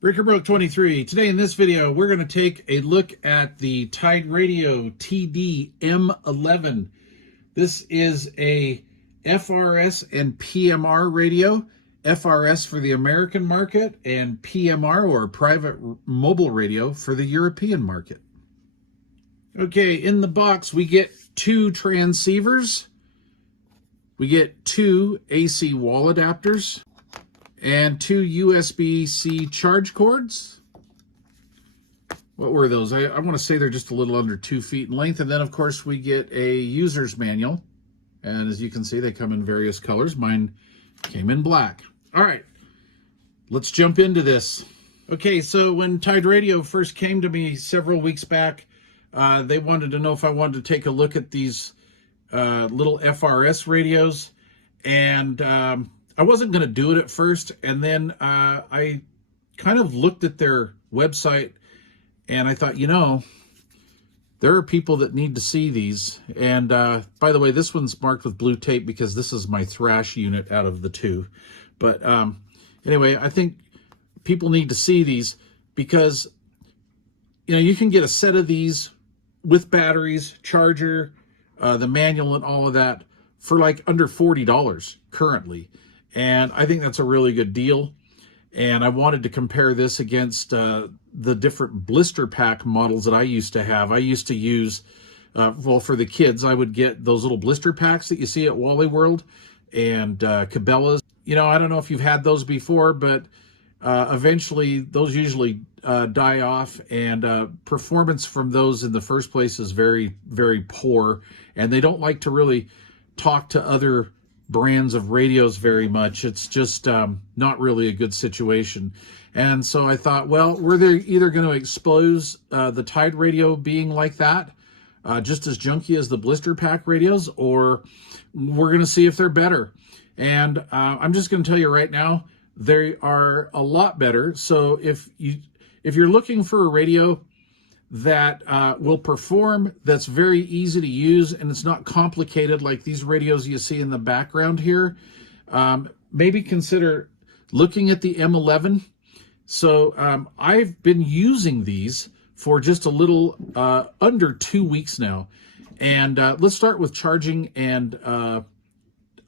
Breaker 23. Today in this video, we're going to take a look at the Tidradio TD M-11. This is a FRS and PMR radio. FRS for the American market and PMR, or private mobile radio, for the European market. Okay, in the box we get two transceivers. We get two AC wall adapters and two USB-C charge cords. What were those? I want to say they're just a little under 2 feet in length. And then, of course, we get a user's manual. And as you can see, they come in various colors. Mine came in black. All right, let's jump into this. Okay, so when Tidradio first came to me several weeks back, they wanted to know if I wanted to take a look at these little FRS radios. And I wasn't going to do it at first, and then I kind of looked at their website, and I thought, you know, there are people that need to see these. And by the way, this one's marked with blue tape because this is my thrash unit out of the two. But anyway, I think people need to see these because, you know, you can get a set of these with batteries, charger, the manual, and all of that for like under $40 currently. And I think that's a really good deal. And I wanted to compare this against the different blister pack models that I used to have. I used to use, well, for the kids, I would get those little blister packs that you see at Wally World and Cabela's. You know, I don't know if you've had those before, but eventually those usually die off, and performance from those in the first place is very, very poor. And they don't like to really talk to other brands of radios very much. It's just not really a good situation. And so I thought, well, we're either going to expose the Tidradio being like that, just as junky as the blister pack radios, or we're going to see if they're better. And I'm just going to tell you right now, they are a lot better. So if you're looking for a radio that will perform, that's very easy to use, and it's not complicated like these radios you see in the background here, maybe consider looking at the M-11. So I've been using these for just a little under 2 weeks now. And let's start with charging and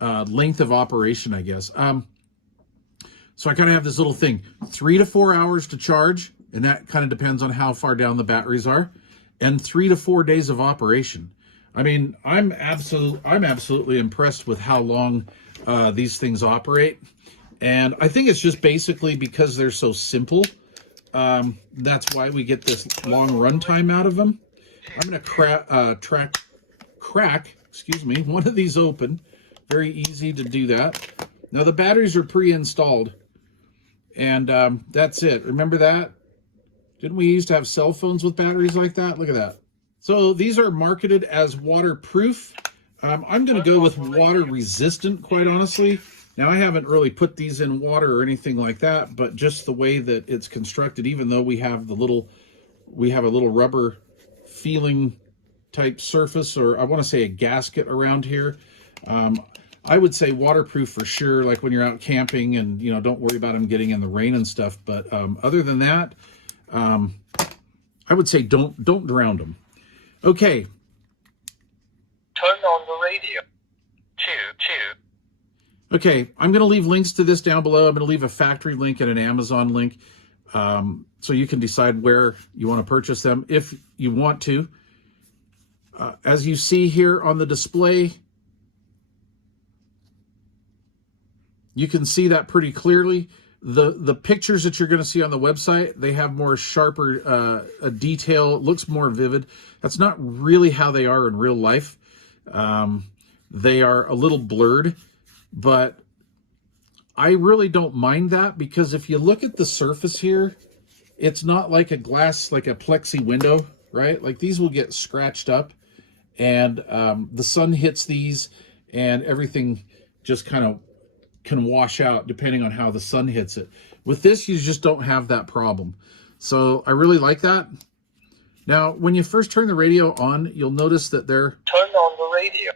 length of operation, I guess. So I kind of have this little thing, 3 to 4 hours to charge, and that kind of depends on how far down the batteries are, and 3 to 4 days of operation. I mean, I'm absolutely impressed with how long these things operate. And I think it's just basically because they're so simple. That's why we get this long runtime out of them. I'm going to crack one of these open. Very easy to do that. Now the batteries are pre-installed, and that's it. Remember that? Didn't we used to have cell phones with batteries like that? Look at that. So these are marketed as waterproof. I'm going to go with water resistant, quite honestly. Now, I haven't really put these in water or anything like that, but just the way that it's constructed, even though we have a little rubber feeling type surface, or I want to say a gasket around here. I would say waterproof for sure, like when you're out camping and, you know, don't worry about them getting in the rain and stuff. But other than that, I would say don't drown them. Okay. Turn on the radio. Two. Okay, I'm going to leave links to this down below. I'm going to leave a factory link and an Amazon link, so you can decide where you want to purchase them if you want to. As you see here on the display, you can see that pretty clearly. The pictures that you're going to see on the website, they have more sharper detail. It looks more vivid. That's not really how they are in real life. They are a little blurred, but I really don't mind that, because if you look at the surface here, it's not like a glass, like a plexi window, right? Like these will get scratched up, and the sun hits these and everything just kind of can wash out depending on how the sun hits it. With this, you just don't have that problem. So I really like that. Now, when you first turn the radio on, you'll notice that there Turn on the radio.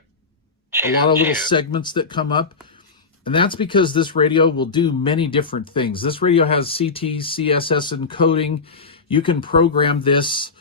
a lot of little segments that come up. And that's because this radio will do many different things. This radio has CT, CSS encoding. You can program this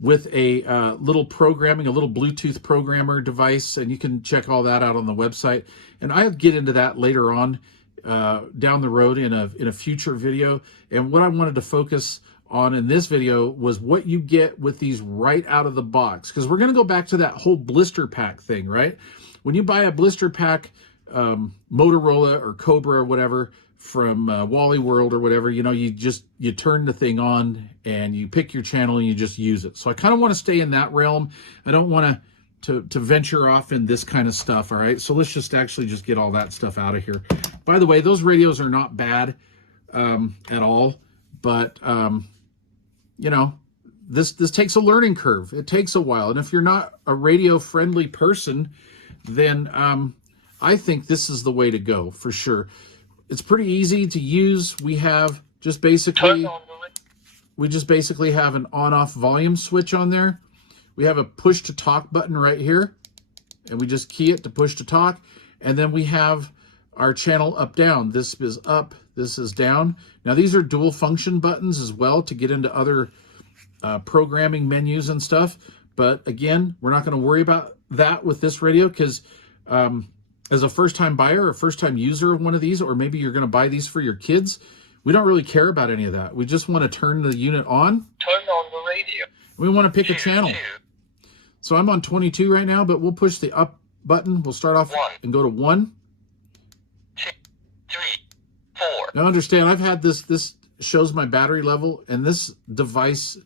with a little programming, a little Bluetooth programmer device, and you can check all that out on the website. And I'll get into that later on down the road in a future video. And what I wanted to focus on in this video was what you get with these right out of the box, because we're going to go back to that whole blister pack thing, right? When you buy a blister pack, Motorola or Cobra or whatever from Wally World or whatever, you know, you turn the thing on and you pick your channel and you just use it. So I kind of want to stay in that realm. I don't want to venture off in this kind of stuff. All right, so let's just actually just get all that stuff out of here. By the way, those radios are not bad at all, but you know, this takes a learning curve. It takes a while, and if you're not a radio friendly person, then I think this is the way to go for sure. It's pretty easy to use. We have just basically have an on-off volume switch on there. We have a push to talk button right here, and we just key it to push to talk. And then we have our channel up down. This is up, this is down. Now these are dual function buttons as well to get into other programming menus and stuff. But again, we're not going to worry about that with this radio, because as a first-time buyer or first-time user of one of these, or maybe you're going to buy these for your kids, we don't really care about any of that. We just want to turn the unit on. Turn on the radio. We want to pick a channel. So I'm on 22 right now, but we'll push the up button. We'll start off and go to 1. 2, 3, 4. Now understand, I've had this shows my battery level, and this device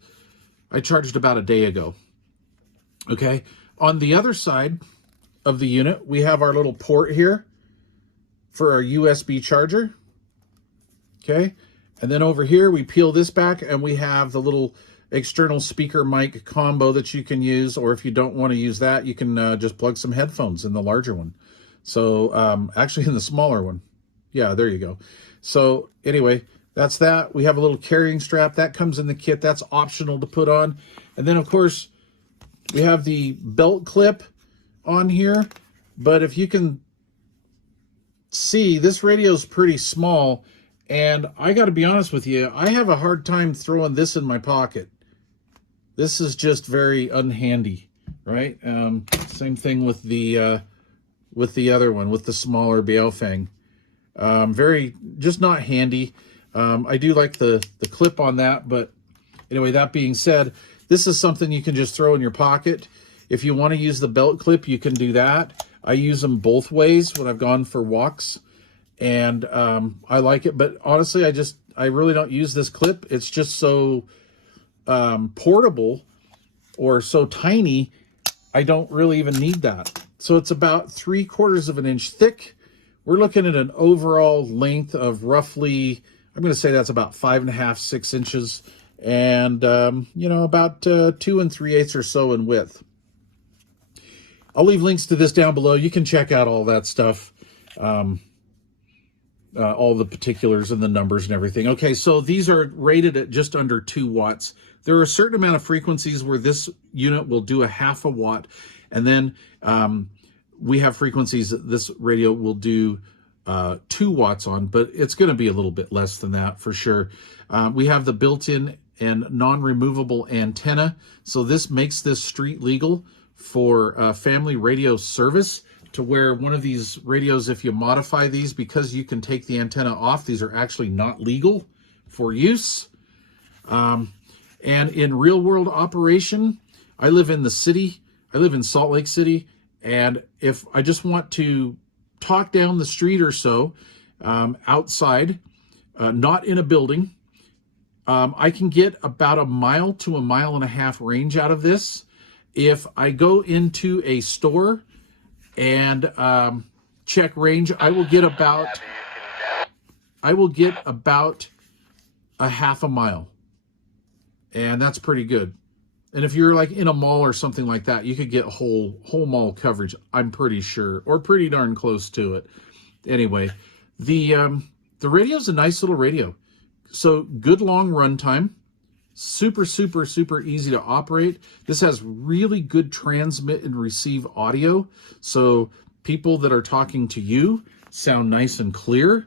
I charged about a day ago. Okay. On the other side of the unit, we have our little port here for our USB charger. Okay. And then over here, we peel this back and we have the little external speaker mic combo that you can use, or if you don't want to use that, you can just plug some headphones in the larger one. So actually in the smaller one. Yeah, there you go. So anyway, that's that. We have a little carrying strap that comes in the kit. That's optional to put on. And then of course we have the belt clip on here, but if you can see, this radio is pretty small, and I got to be honest with you, I have a hard time throwing this in my pocket. This is just very unhandy, right? Same thing with the other one, with the smaller Baofeng. Very just not handy. I do like the clip on that, but anyway, that being said, this is something you can just throw in your pocket. If you want to use the belt clip, you can do that. I use them both ways when I've gone for walks, and I like it. But honestly, I really don't use this clip. It's just so portable or so tiny, I don't really even need that. So it's about 3/4 of an inch thick. We're looking at an overall length of roughly, I'm going to say that's about 5.5, 6 inches, and you know, about 2 3/8 or so in width. I'll leave links to this down below. You can check out all that stuff, all the particulars and the numbers and everything. Okay, so these are rated at just under 2 watts. There are a certain amount of frequencies where this unit will do a 1/2 watt, and then we have frequencies that this radio will do 2 watts on, but it's going to be a little bit less than that for sure. We have the built-in and non-removable antenna, so this makes this street legal for family radio service, to where one of these radios, if you modify these, because you can take the antenna off, these are actually not legal for use. And in real world operation, I live in the city, I live in Salt Lake City, and if I just want to talk down the street or so, outside, not in a building, I can get about 1 mile to 1.5 mile range out of this. If I go into a store and check range, I will get about a 1/2 mile, and that's pretty good. And if you're like in a mall or something like that, you could get whole mall coverage, I'm pretty sure, or pretty darn close to it. Anyway, the radio's a nice little radio. So good long run time, super easy to operate. This has really good transmit and receive audio. So people that are talking to you sound nice and clear.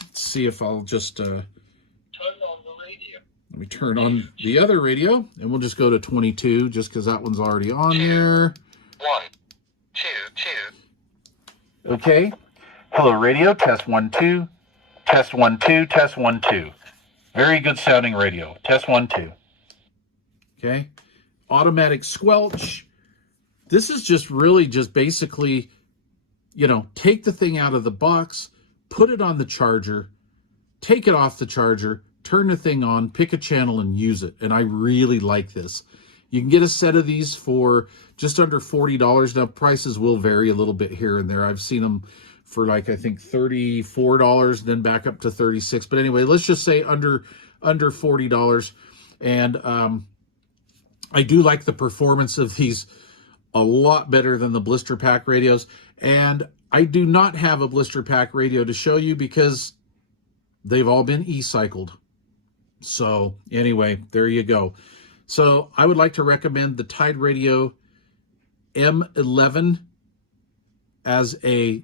Let's see if I'll just Turn on the radio. let me turn on the other radio, and we'll just go to 22 just because that one's already on there. 1, 2, 2. Okay. Hello, radio. Test 1, 2. Test 1, 2. Test 1, 2. Very good sounding radio. Test 1, 2. Okay. Automatic squelch. This is just really just basically, you know, take the thing out of the box, put it on the charger, take it off the charger, turn the thing on, pick a channel and use it. And I really like this. You can get a set of these for just under $40. Now, prices will vary a little bit here and there. I've seen them for like, I think $34, then back up to $36. But anyway, let's just say under $40. And I do like the performance of these a lot better than the blister pack radios. And I do not have a blister pack radio to show you because they've all been e-cycled. So anyway, there you go. So I would like to recommend the Tidradio M-11 as a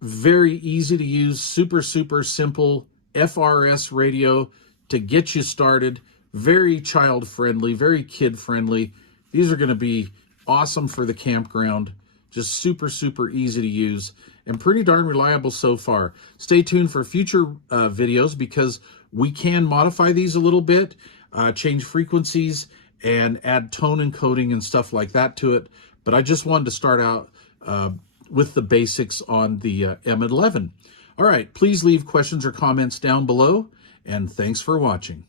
very easy to use, super simple FRS radio to get you started. Very child friendly, very kid friendly. These are going to be awesome for the campground. Just super easy to use and pretty darn reliable so far. Stay tuned for future videos because we can modify these a little bit, change frequencies and add tone encoding and stuff like that to it. But I just wanted to start out with the basics on the M-11. All right, please leave questions or comments down below, and thanks for watching.